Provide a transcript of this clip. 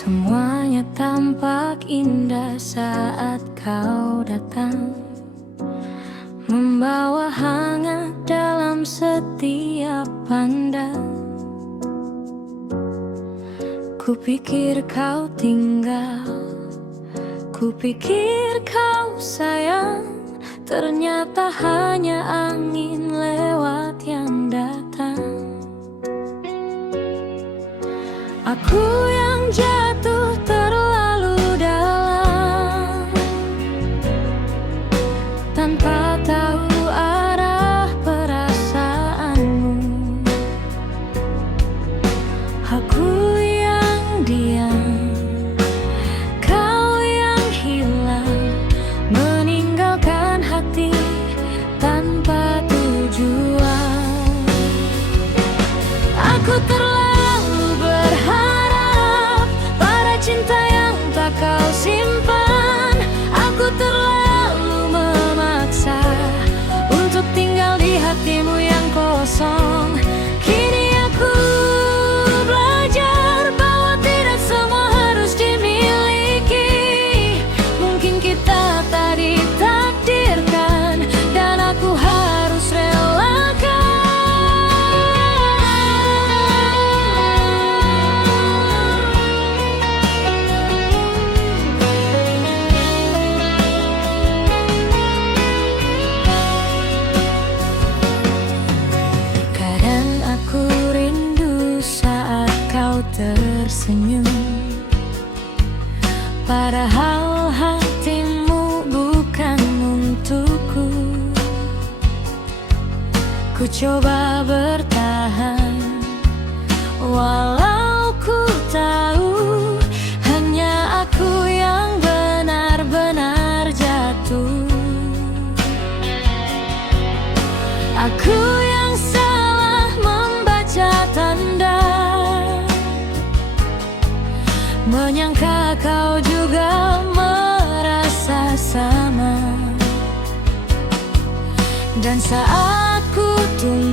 Semuanya tampak indah saat kau datang, membawa hangat dalam setiap pandang. Kupikir kau tinggal, kupikir kau sayang, ternyata hanya angin lewat yang datang. Aku yang jatuh terlalu dalam, tanpa tahu arah perasaanmu. Aku yang diam, kau yang hilang, meninggalkan hati tanpa tujuan. Aku terlalu berharap pada cinta yang tak kau simpan. Aku terlalu memaksa untuk tinggal di hatimu yang kosong. Kini aku belajar bahwa tidak semua harus dimiliki. Mungkin kita tak ditakdirkan, dan aku harus relakan. Kadang aku rindu saat kau tersenyum, padahal hatimu bukan untukku. Ku coba bertahan, walau ku tahu hanya aku yang benar-benar jatuh. Aku yang salah membaca tanda, menyangka kau juga merasa sama. Dan saat ku tunggu